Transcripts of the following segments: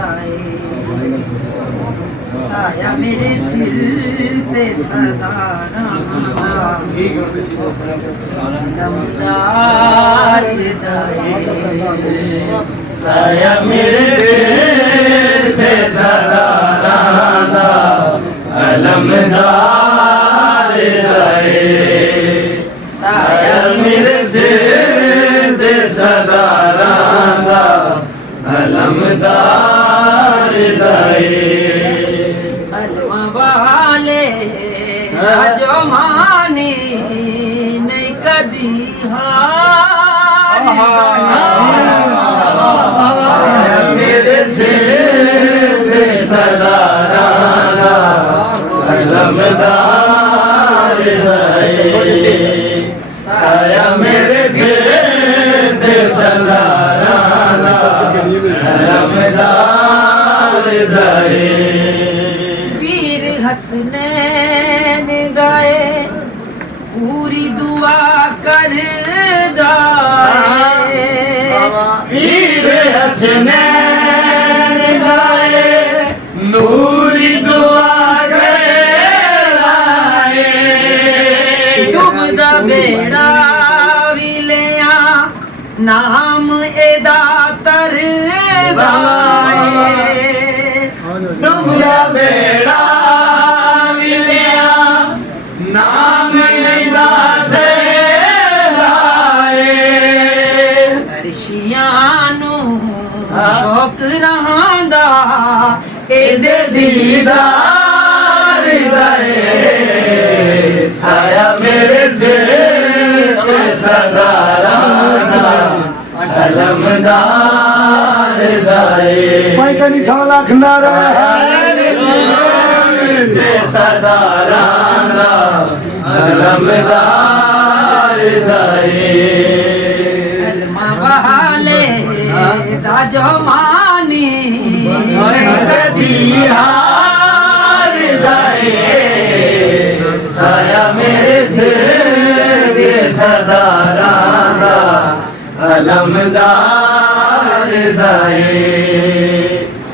दाए साया मेरे सिर ते सदा रहांदा नमदार दाए साया मेरे सिर ते सदा रहांदा अलमदार दाए साया मेरे सिर ते सदा रहांदा अलमदार दाए अलमा वाले जो मानी नहीं कदी हार मेरे सिर ते सदा रहांदा अलमदार दाए साया मेरे सिर ते सदा रहांदा अलमदार दाए वीर हसनैन दाए पूरी दुआ कर दाए वीर हसनैन दाए नूरी दुआ करे डुबदा बेड़ा विलिया नाम एदा तर दाए डुबदा बेड़ा विलिया नाम लेदा दे अर्शियानू शौक रहांदा एदे दीदार दाए साया मेरे सिर ते सदा रहांदा अलमदार दाए मैं कनी 100 लाख नारा ते सदा रहांदा अलमदार दाए अलमा वाले दा जमानी कदी हार दाए साया मेरे सिर ते सदा रहांदा अलमदार दाए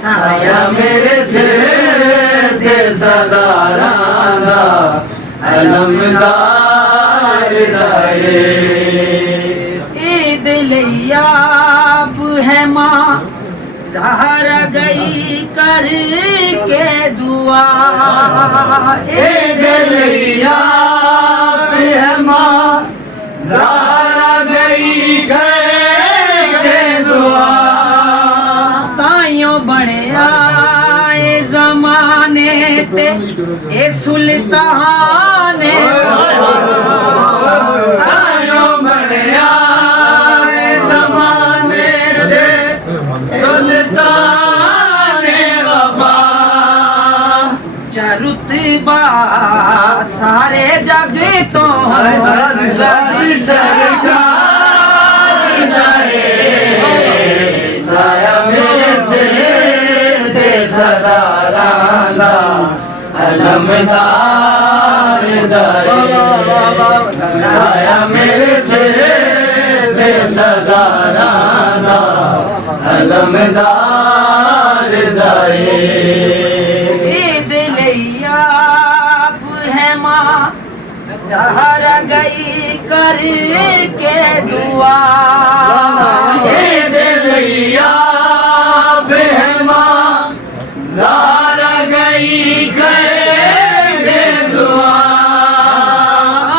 साया मेरे सिर ते सदा रहांदा अलमदार दाए ईद लियाब है माँ ज़हरा गई करके दुआ ईद लियाब है माँ ज़हरा गई करके दुआ ताइयों बने आए ज़माने ते ए सुल्तान ताइयों बने आए ज़माने ते सुल्तान वफा रुतबा सारे जग तो सारी सरकार जाए साया मेरे सिर ते सदा रहांदा अलमदार दाए साया मेरे सिर ते सदा रहांदा अलमदार दाए ईद लियाब है माँ ज़हरा गई करके दुआ ईद लियाब है माँ ज़हरा गई करके दुआ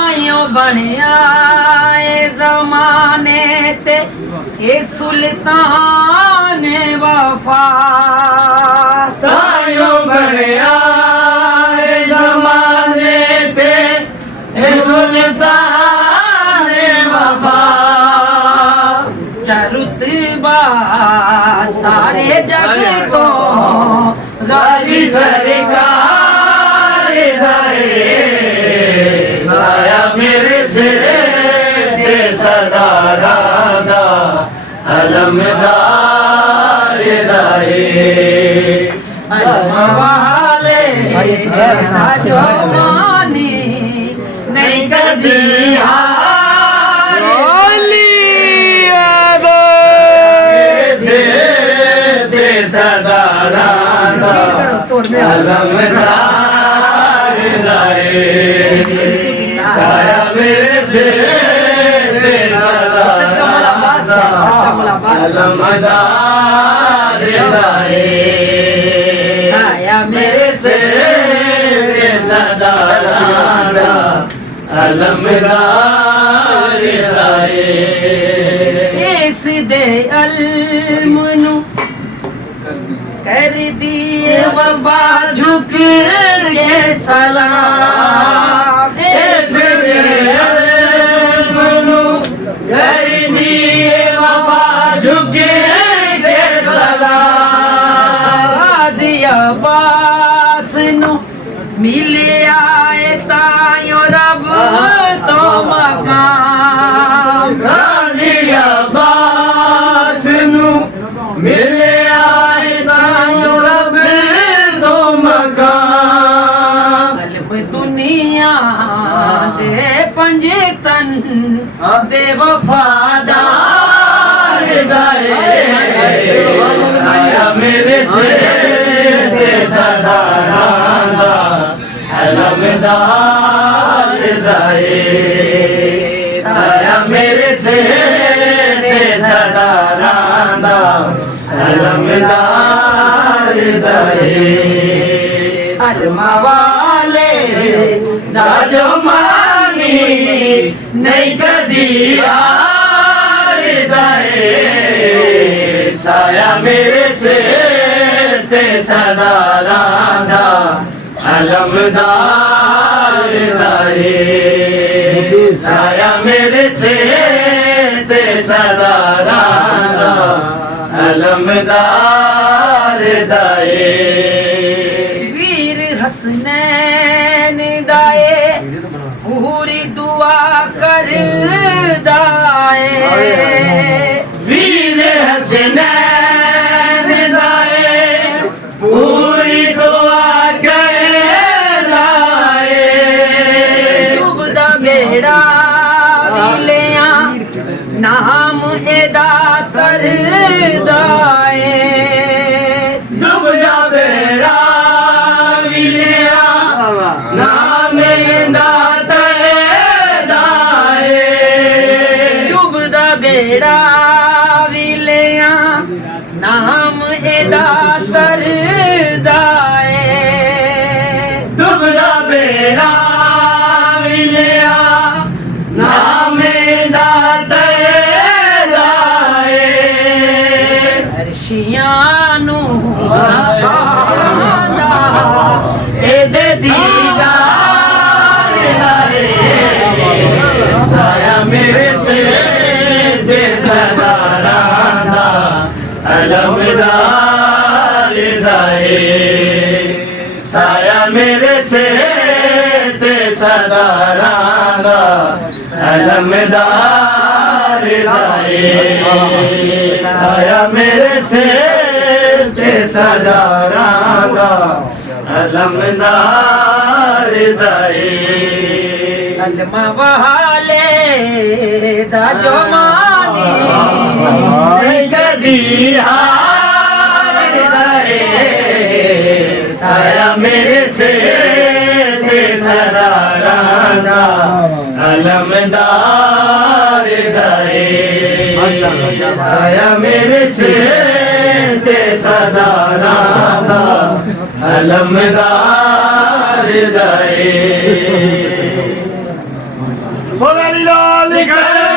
आयों बने आए ज़माने ते ये सुल्तान वफा ताइयों बने आए ज़माने ते सुल्तान वफा रुतबा सारे जग को गाजी सरकार जाए साया मेरे सिर ते सदा रहांदा अलमदार दाए वाले जो मानी नहीं कदी हार से ते सदा ਸਦਾਰਾਂ ਦਾ ਅਲਮਦਾਰ ਦਾਏ ਸਾਇਆ ਮੇਰੇ ਸਿਰ ਤੇ ਸਦਾਰਾਂ ਦਾ ਅਲਮਦਾਰ ਦਾਏ ਸਾਇਆ ਮੇਰੇ ਸਿਰ ਤੇ ਸਦਾਰਾਂ ਦਾ ਅਲਮਦਾਰ ਦਾਏ ਇਸ ਦੇ ਅਲਮ ਨੂੰ ਕਰ ਦੀਏ ਵਫਾ ਝੁਕ ਕੇ ਸਲਾਮ ਇਸ ਦੇ ਅਲਮ ਨੂੰ ਕਰ ਦੀਏ ਵਫਾ ਝੁਕ ਕੇ ਸਲਾਮ ਗਾਜ਼ੀ ਅਬਾਸ ਨੂੰ ਮਿਲਿਆ ਏ ਤਾਇਓ ਰੱਬ ਤੋਂ ਮਕਾਮ ਗਾਜ਼ੀ ਅਬਾਸ ਨੂੰ ਮਿਲਿਆ ਏ ਤਾਇਓ ਰੱਬ ਤੋਂ ਮਕਾਮ ਅਲਮ ਦੁਨੀਆ ਦੇ ਪੰਜ ਤਨ ਦੇ ਵਫਾਦਾਰ ਸਾਇਆ ਮੇਰੇ ਸਿਰ ਤੇ ਸਦਾਰਾਂ ਦਾ ਅਲਮਦਾਰ ਦਾਏ ਸਾਇਆ ਮੇਰੇ ਸਿਰ ਤੇ ਸਦਾਰਾਂ ਦਾ ਅਲਮਦਾਰ ਦਾਏ ਅਲਮਾ ਵਾਲੇ ਦਾ ਜੋ ਮਾਨੀ ਨਹੀਂ ਕਦੀ ਹਾਰਦਾ ਏ ਸਾਇਆ ਮੇਰੇ ਸਿਰ ਤੇ ਸਦਾਰਾਂ ਦਾ ਅਲਮਦਾਰ ਦਾਏ ਸਾਇਆ ਮੇਰੇ ਸਿਰ ਤੇ ਸਦਾਰਾਂ ਦਾ ਅਲਮਦਾਰ ਦਾਏ ਵੀਰ ਹਸਨੈਨ ਦਾਏ ਪੂਰੀ ਦੁਆ ਕਰਦਾ ਏ ਵੀਰ ਹਸਨੈਨ ਦਾਏ ਪੂਰੀ ਦੁਆ ਕਰਦਾ ਏ ਡੁੱਬਦਾ ਬੇੜਾ ਵਿਲਿਆਂ ਨਾਮ ਇਹਦਾ ਕਰਦਾ ਏ ਡੁੱਬਦਾ ਬੇੜਾ ਵਿਲਿਆ ਨਾਮ ਦਾ ਤਰਦਾ ਏ ਡੁੱਬਦਾ ਬੇੜਾ ਵਿਲਿਆਂ ਨਾਮ ਇਹਦਾ ਤਰਦਾ ਏ ਡੁੱਬਦਾ ਬੇੜਾ ਵਿਲਿਆ ਨਾਮ ਦਾ ਤਰਦਾ ਏ ਅਰਸ਼ੀਆਂ ਨੂੰ ਰਾਂਦਾ ਇਹਦੇ ਦੀਦਾਰ ਲਾਏ ਸਾਇਆ ਮੇਰੇ ਸਿਰ ਤੇ ਸਦਾਰਾਂ ਦਾ ਅਲਮਦਾਰ ਦਾਏ ਸਾਇਆ ਮੇਰੇ ਸਿਰ ਤੇ ਸਦਾਰਾਂ ਦਾ ਅਲਮਦਾਰ ਦਾਏ ਸਾਇਆ ਮੇਰੇ ਸਿਰ ਤੇ ਸਦਾਰਾਂ ਦਾ ਅਲਮਦਾਰ ਦਾਏ ਅਲਮਾ ਵਾਲੇ ਦਾ ਜੋ ਮਾਨੀ ਨਹੀਂ ਕਦੀ ਹਾਰਦਾ ਏ ਸਾਇਆ ਮੇਰੇ ਸਿਰ ਤੇ ਸਦਾਰਾਂ ਦਾ ਅਲਮਦਾਰ ਦਾਏ ਸਾਇਆ ਮੇਰੇ ਸਿਰ ਤੇ ਸਦਾਰਾਂ ਦਾ ਅਲਮਦਾਰ ਦਾਏ ਬੋਲੇ ਲਾਲ ਨਿਕਲ